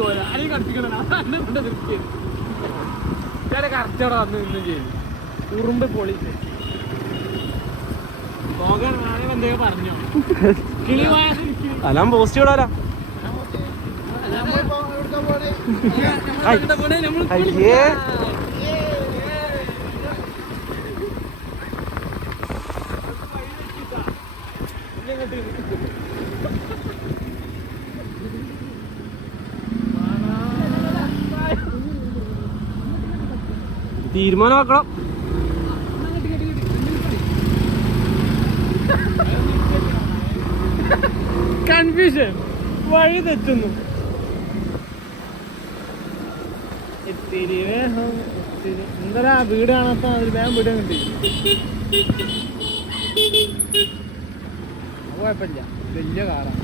പോലെ ആരെയും കളിപ്പിക്കണം എന്നെ കൊണ്ട് നിർത്തിയത് ഞാൻ കറക്റ്റോടെ വന്ന് നിന്നും ചെയ്തു ഉറുമ്പ് പൊളി പോകാൻ ആരും എന്തെങ്കിലും പറഞ്ഞോ കിളി അല്ലാം പോസ്റ്റ് വിടാലോ തീരുമാനമാക്കണം കൺഫ്യൂഷൻ വഴി തെറ്റുന്നു എന്താ വീട് കാണാത്ത അതിൽ വേഗം വീട് കിട്ടി കുഴപ്പമില്ല വലിയ കാറാണ്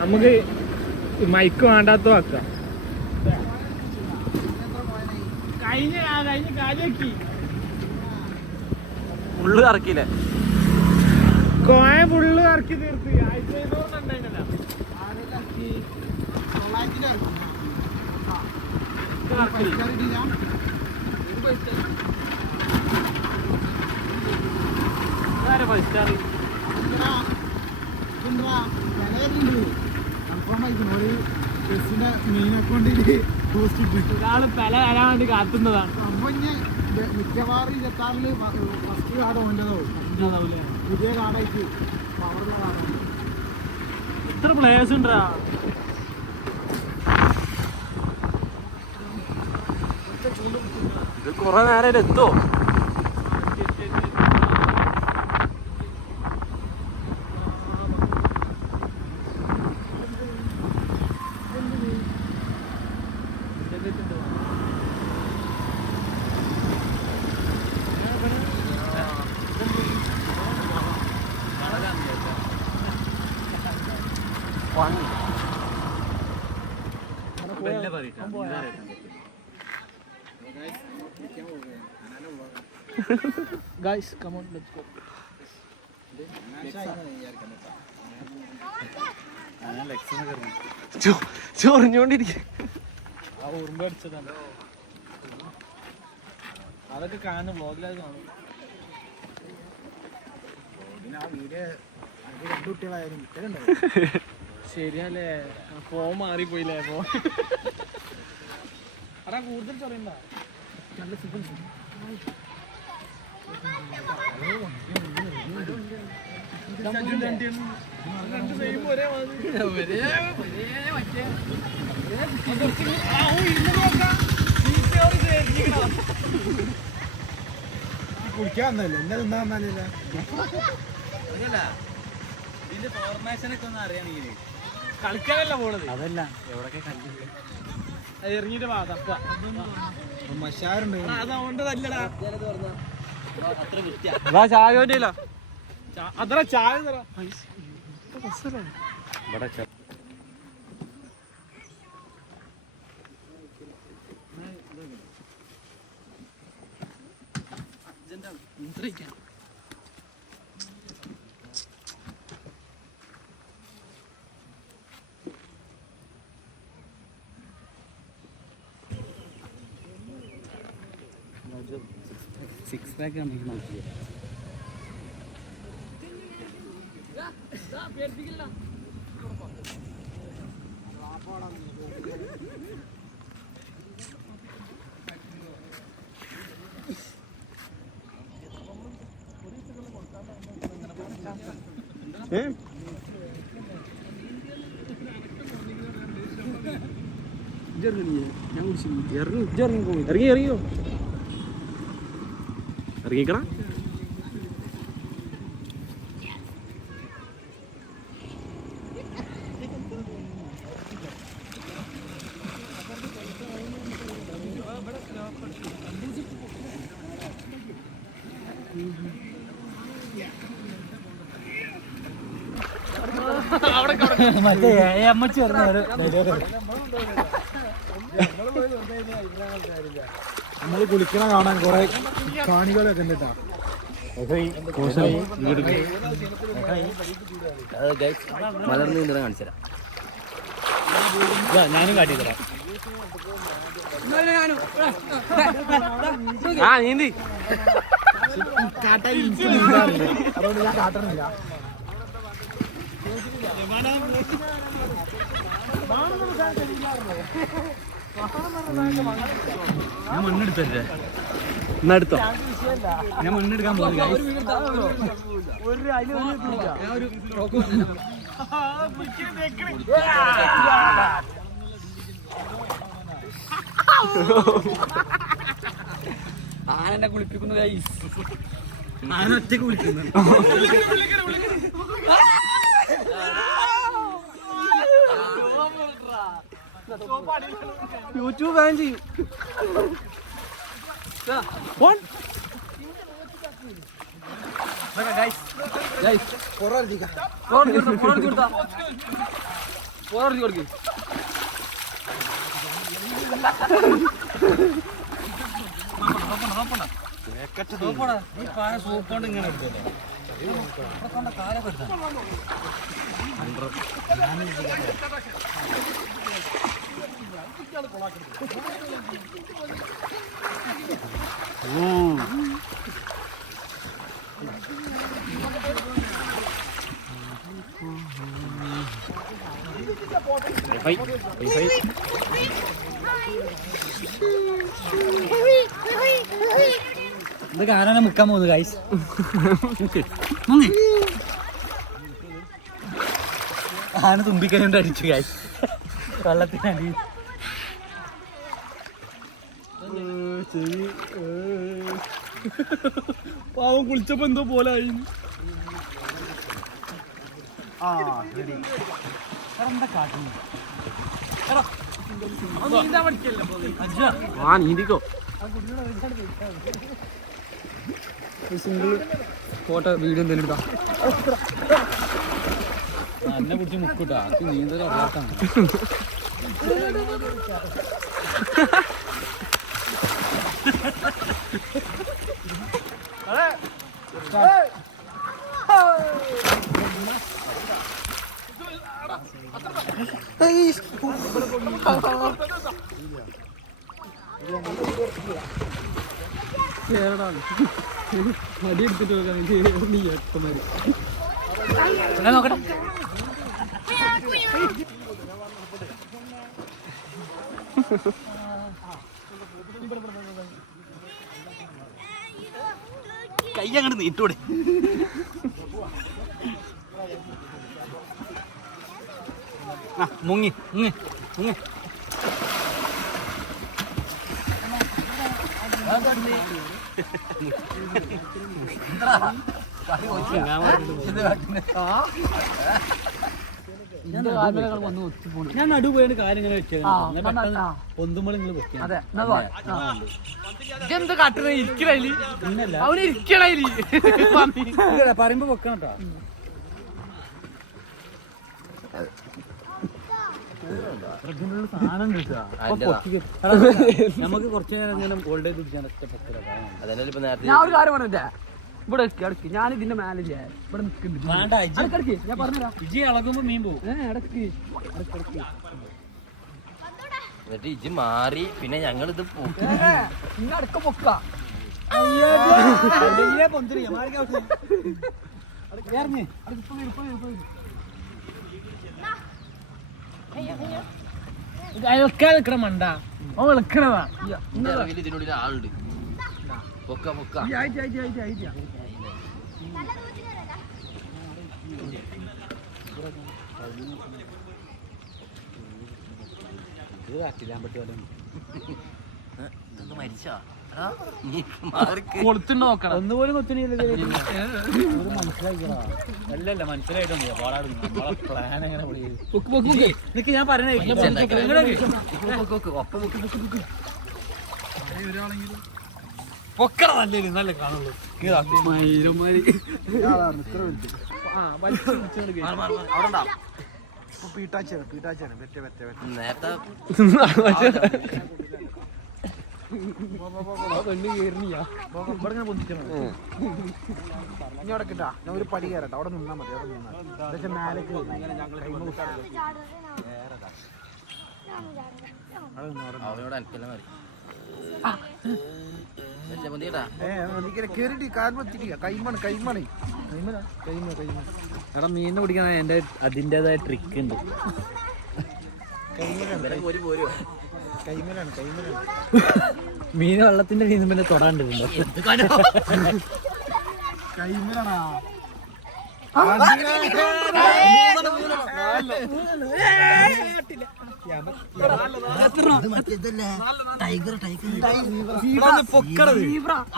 നമുക്ക് മൈക്ക് വേണ്ടാത്ത ആക്കാം കഴിഞ്ഞ കാര്യാക്കി ഫുള്ള് കറക്കിയില്ലേ കോയ ഫുള്ള് കറക്കി തീർത്ത് ആഴ്ച ഒരാള് പല വരാൻ വേണ്ടി കാത്തുന്നതാണ് മിക്കവാറും 26 ഫസ്റ്റ് കാർഡ് ഓൻ്റെതാവും പുതിയ കാർഡായിട്ട് പവറുള്ള കാർഡ് എത്ര പ്ലേയേഴ്സ് ഉണ്ടാ ഇത് കുറെ നേരം എത്തോ Guys, come on, let's go. ചൊറിഞ്ഞോണ്ടിരിക്കും ഉറുമ്പ് അടിച്ചതാണ് അതൊക്കെ കാണും വ്ലോഗിലത് കാണും ശരിയല്ലേ ഫോം മാറിപ്പോയില്ലേ അപ്പൊ അടാ കൂടുതൽ ചൊറിയണ്ട നല്ല സുഖം കുടിക്കാന്നല്ലേ എന്നെ തിന്നാന്നല്ല ഇതിന്റെ ഫോർമേഷനൊക്കെ ഒന്ന് അറിയാമെങ്കിൽ കളിക്കാനല്ല പോണത് അതല്ല എവിടൊക്കെ കണ്ടില്ല അത് എറിഞ്ഞിട്ട് വാ തപ്പ മഷാറുണ്ട് അതുകൊണ്ട് തല്ലടാ ചായോന്റെ അത്ര ചായ തരാ സിക്സ് പാക്ക് നമുക്ക് നോക്കിയ ഇറങ്ങിയോ ഇറങ്ങിക്കണ മറ്റേ അമ്മച്ചി നമ്മള് കുളിക്കണ കാണാൻ കൊറേ കാണികളൊക്കെ ഉണ്ട് കേട്ടാ മലർന്ന് നീന്തണം കാണിച്ചു തരാം. ഞാനും കാട്ടി തരാം. ആ നീന്തി അതുകൊണ്ട് ഞാൻ കാട്ടണില്ല. ഞാൻ മണ്ണെടുത്തല്ലേ എന്നെടുത്തോ. ഞാൻ മണ്ണെടുക്കാൻ പോകുന്നു. ആനെന്നെ കുളിപ്പിക്കുന്നു ഗൈസ്. ഞാനൊറ്റക്ക് വിളിക്കുന്നു. യൂട്യൂബ് ബാൻ ചെയ്യും. സൂപ്പോണ്ട് ഇങ്ങനെ എടുക്കല്ലോ. ഇതൊക്കെ ആരാണ് മുക്കാൻ പോകുന്നത് ഗൈസ്? ആന തുമ്പിക്കനുണ്ട് അടിച്ചു ഗൈസ് വെള്ളത്തിനടി. പാവം കുളിച്ചപ്പോ എന്തോ പോലെ ആയി. എന്താ കാട്ടുന്നു? ആ നീന്തിക്കോ. സിംഗിൾ ഫോട്ടോ വീഡിയോ എന്തെങ്കിലും എടുത്താ എന്നെ പിടിച്ച് മുക്കൂട്ടാ. നീന്തൽ അറിയാത്താണ്. അടി എടുത്തിട്ട് നീ എത്തമാര് നോക്കട്ടെ. കൈ അങ്ങോട്ട് നീട്ടൂടെ. മുങ്ങി മുങ്ങി മുങ്ങി. ഞാൻ നടു പോയാണ് കാര്യം ഇങ്ങനെ വെച്ചത്. ഒന്നുമ്പോൾ നിങ്ങൾ വെക്കാം. എന്ത് കാട്ടുന്ന ഇരിക്കണേലി അവന് ഇരിക്കണേലി പറയുമ്പോ വെക്കണം കേട്ടോ. സാധനം കിട്ടുക നമുക്ക് കുറച്ച് നേരം ഇങ്ങനെ ഹോൾഡ് ചെയ്ത് പിടിച്ചാൽ ഞാൻ ഒരു കാര്യം പറഞ്ഞേ. ഇവിടെ ഇടക്ക് ഞാൻ ഇതിന്റെ മേലില്ലേ ഇവിടെ നിൽക്കുന്നുണ്ട്. ഞാൻ പറഞ്ഞുതരാം. ഇജി ഇളകുമ്പോ മീൻ പോകും. ഇടക്ക് എന്നിട്ട് ഇജ് മാറി പിന്നെ ഞങ്ങൾ ഇത് ഇടക്ക് പൊക്ക അയൽക്കാൻ നിൽക്കണ മണ്ട ഓ വിളിക്കണതാ. ഇതിനുള്ളിൽ ആളുണ്ട്. പൊക്ക പൊക്ക മരിച്ചാ കൊളുത്തുണ്ട് നോക്കണം. ഒന്നുപോലും കൊത്തിനില്ല. അല്ലല്ല മനസ്സിലായിട്ടൊന്നും പ്ലാൻ എങ്ങനെ നിനക്ക് ഞാൻ പറഞ്ഞ പൊക്കട നല്ല നല്ല കാണുള്ളൂ. പീട്ടാച്ചാണ് നേരത്തെ പെണ്ണ് കയറിയ ഇവിടെ ഇങ്ങനെ പൊന്തിച്ചാൽ മതി. ഇനി അവിടെ കിട്ടാ ഞാൻ ഒരു പടി കയറട്ടെ, അവിടെ നിന്നാ മതി. അവിടെ നിന്നാ പക്ഷെ മേലേക്ക് അവനോട് അനക്കെല്ലാം മതി പൊന്തിട്ടാ കേറിട്ട് കാര്യം എത്തിരിക്ക. കൈമണ് കൈമണേ കൈമ കൈമ കൈമ എടാ മീനിനെ പിടിക്കാൻ എൻ്റെ അതിൻ്റെതായ ട്രിക്ക് ഉണ്ട്. പോരോ കൈമലാണ് കൈമലാണ്. മീൻ വെള്ളത്തിന്റെ മീനും പിന്നെ തൊടാണ്ടിരുന്നു. കൈമലാണാ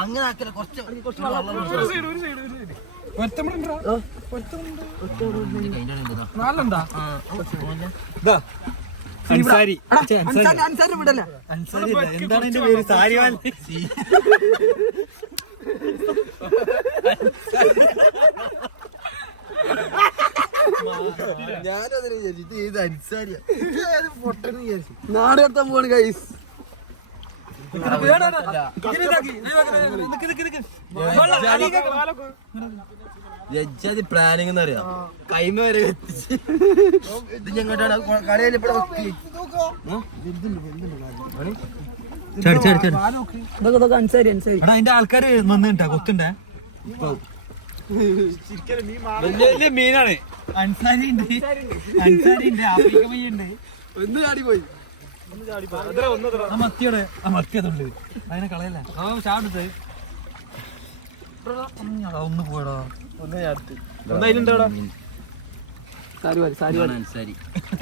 അങ്ങനെ ആക്കല കുറച്ച് അൻസാരി അൻസാരി വിടല്ലേ? അൻസാരി അല്ല, എന്താണ് എന്റെ പേര്? സാരിവാൽ. ഞാനതിന് വിചാരിച്ചു ഇത് അൻസാരിയാ. പൊട്ടെന്ന് വിചാരിച്ചു. നാട് കടത്താൻ പോവാണ് ഗൈസ്. ജഡ്ജാതി പ്ലാനിങ് എന്ന് അറിയാം. കൈമ വരെ എത്തിച്ച് ഇത് ഞങ്ങോട്ടാണ് കളയിൽ ഇവിടെ അൻസാരി അൻസാരി അതിന്റെ ആൾക്കാര് വന്നിട്ടാ കൊത്തുണ്ടേ. വലിയ വലിയ മീനാണ്. അൻസാരി ഉണ്ട്, അൻസാരി ഉണ്ട്, ആഫ്രിക്ക മീനുണ്ട്. ഒന്ന് ചാടി പോയി. ആ മത്തിയോടെ ആ മത്തി അതുണ്ട്. അതിനെ കളയല്ല. ചാടുത്ത് ഒന്ന് പോയടാ. ഒന്ന് ചാടി. ഒന്നതിലുണ്ടോടാ. അൻസാരി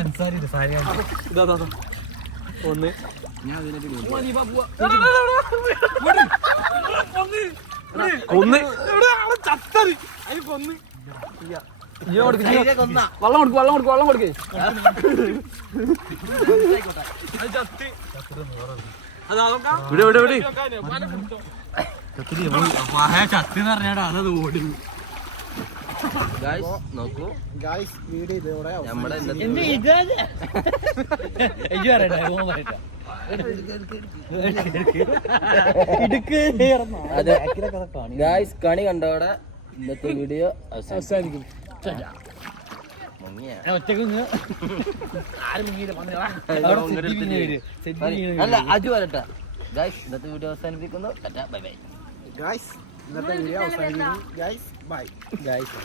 അൻസാരി ഉണ്ട്, സാരി ഒന്ന്. ഞാൻ അതിനായിട്ട് ഒന്ന് ചത്തത് അതിന് കൊന്ന് വെള്ളം കൊടുക്ക് വെള്ളം കൊടുക്ക് വെള്ളം കൊടുക്ക് ഇവിടെ ഇവിടെ ചത്തിന്ന് പറഞ്ഞാടാ അതത് ഓടുന്നു. നോക്കൂ ഗൈസ് വീഡിയോ ഇതോടെ നമ്മുടെ ഗായ്സ് കണി കണ്ടോടെ ഇന്നത്തെ വീഡിയോ അവസാനിക്കും. അല്ല അജു വരട്ടെ. ഗായ്സ് ഇന്നത്തെ വീഡിയോ അവസാനിപ്പിക്കുന്നു. ബൈ ബൈ ഗൈസ് ഇന്നത്തെ വീഡിയോ അവസാനിക്കുന്നു. Guys bye. ഗായ്സ്.